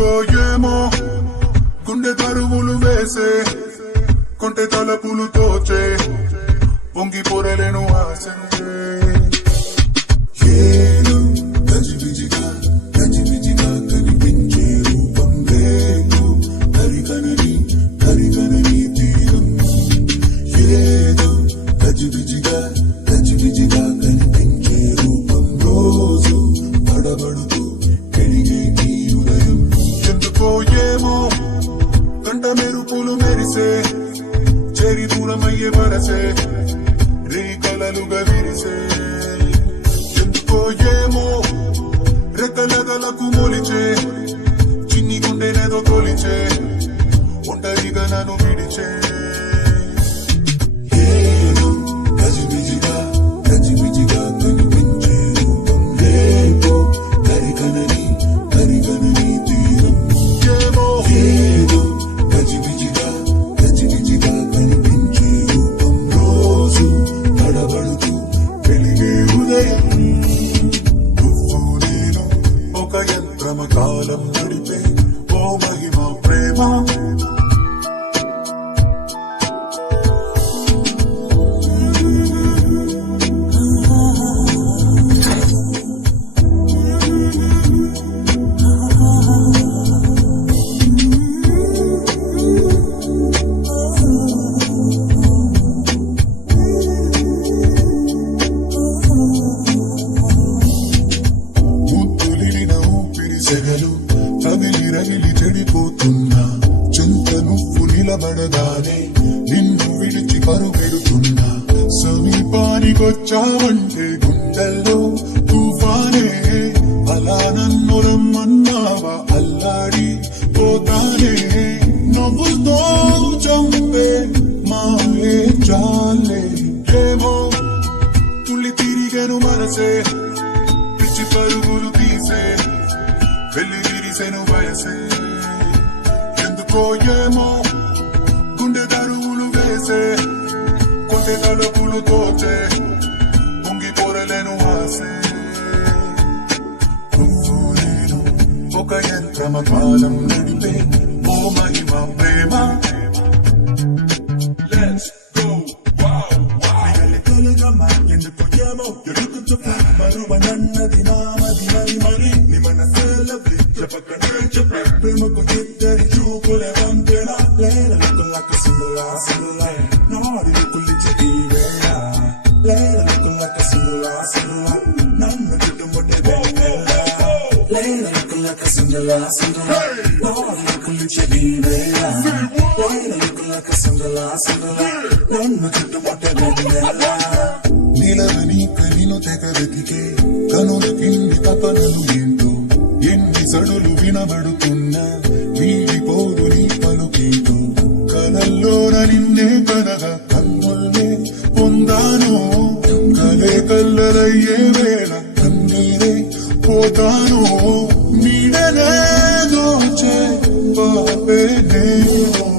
ఎందుకో ఏమో గుండె తరువులు వేసే కొంటె తలపులు తోచే పొంగి పొరలేను ఆశే ఏదో గజిబిజిగా కనిపించే రూపం రేపు హరికనని తీరం ఏదో గజిబిజిగా కనిపించే రూపం రోజు తడబడుతూ పెరిగే ఈ ఉదయం ఎందుకో ఏమో కంట మెరుపులు మెరిసే చెరి దూరమయ్యే వరసే రేఖలలుగా విరిసే ఎందుకో ఏమో రెక్కలగలకు మొలిచే చిన్ని గుండెనేదో తొలిచే ఒంటరిగా నన్ను విడిచే ఏదో గజిబిజిగా కనిపించే రూపం రేపు హరికనని తీరం ఏమో ఏదో గజిబిజిగా కనిపించే రూపం రోజు తడబడుతూ వెలిగే ఉదయం నువ్వు నేను ఒక యంత్రమ కాలం నడిపే ఓ మహిమ ప్రేమ ముద్దులిన ఊపిరి సెగలు రగిలి చెడిపోతున్నా చెంత నువ్వు నిలబడగానే నిన్ను విడిచి పరుగెడుతున్నా సమీపానికొచ్చావంటే గుండెల్లో తుఫానే అలా నన్ను రమ్మన్నావా అల్లాడి పోతానే నవ్వుతో చంపే మాయే చాలే ఏమో తుళ్ళి తిరిగను మనసే పిచ్చి పరుగులు తీసే వెళ్ళి విరిసెను వయసే ఎందుకో ఏమో గుండె తరువులు వేసే కొంటె తలుపులు తోచే పొంగి పొరలేను ఆసే నువ్వు నేను ఒక యంత్రమ కాలం నడిపే ఓ మహిమ ప్రేమ ఎందుకు ఏమో ఎడుకుతూ మరువనన్నది నామది మరి నీ మనసేల పక్కనే చెప్పే ప్రేమకు ఇద్దరి చూపులే వంతెన లేరనుకున్నాక సింగులా నాడి కుల్లించే ఈ వేళ లేరనుకున్నాక సింగులా నన్ను చుట్టుముట్టే వేళ లేరనుకున్నాక సింగులా నాడి కుల్లించే ఈ వేళ లేరనుకున్నాక సింగులా నన్ను చుట్టుముట్టే వేళ నీలని కనిను తెగ వెతికే కనుల కింది తపనలు ఏంటో ఎన్ని సడులు వినబడుతున్నా వీడిపోదు నీ పలుకేటో కలల్లోన నిన్నే కనగా కన్నుల్నే పొందాను కలే కల్లరయ్యే వేళ కన్నీరే పోతాను నీడనే దోచే పాపే నేను